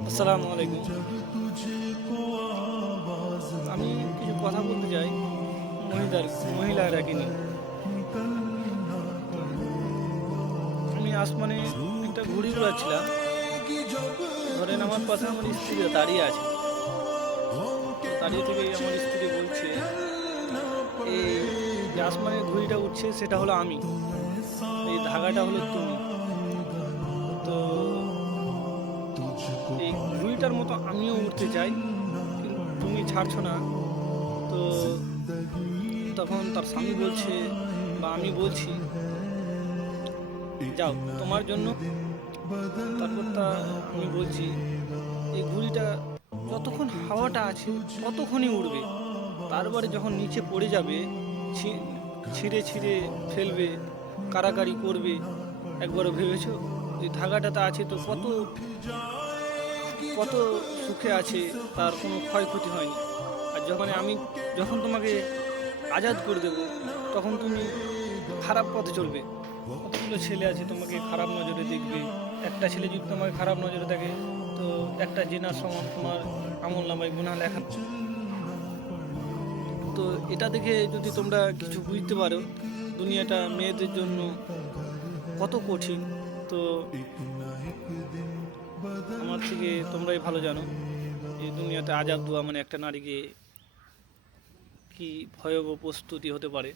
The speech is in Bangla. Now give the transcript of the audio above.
আসসালামু আলাইকুম। আমি কিছু কথা বলতে চাই মহিলারাকে নিয়ে। আমি আসমানে একটা ঘুড়ি উড়াচ্ছিলাম। ধরেন আমার পাশে আমার স্ত্রী দাঁড়িয়ে আছে। তো দাঁড়িয়ে থেকে আমার স্ত্রী বলছে, এই যে আসমানে ঘুড়িটা উঠছে সেটা হলো আমি, এই ধাগাটা হলো তুমি। তো এই ঘুড়িটার মতো আমিও উঠতে চাই, কিন্তু তুমি ছাড়ছো না। তো তখন তার স্বামী বলছে, বা আমি বলছি, যাও তোমার জন্য। তারপর আমি বলছি, এই ঘুড়িটা যতক্ষণ হাওয়াটা আছে ততক্ষণই উড়বে, তারপরে যখন নিচে পড়ে যাবে, ছি- ছিঁড়ে ছিঁড়ে ফেলবে, কাড়াকাড়ি করবে। একবারও ভেবেছো এই ধাগাটাতে আছে তো কত কত সুখে আছে, তার কোনো ক্ষয়ক্ষতি হয়নি। আর যখন তোমাকে আজাদ করে দেব, তখন তুমি খারাপ পথে চলবে। কতগুলো ছেলে আছে তোমাকে খারাপ নজরে দেখবে। একটা ছেলে যদি তোমাকে খারাপ নজরে দেখে, তো একটা জেনার সমান তোমার আমল নামায় গুনাহ লেখা। তো এটা দেখে যদি তোমরা কিছু বুঝতে পারো, দুনিয়াটা মেয়েদের জন্য কত কঠিন। তো আমার থেকে তোমরাই ভালো জানো, এই দুনিয়াতে আজাব দেওয়া মানে একটা নারীকে কি ভয়াবহ প্রস্তুতি হতে পারে।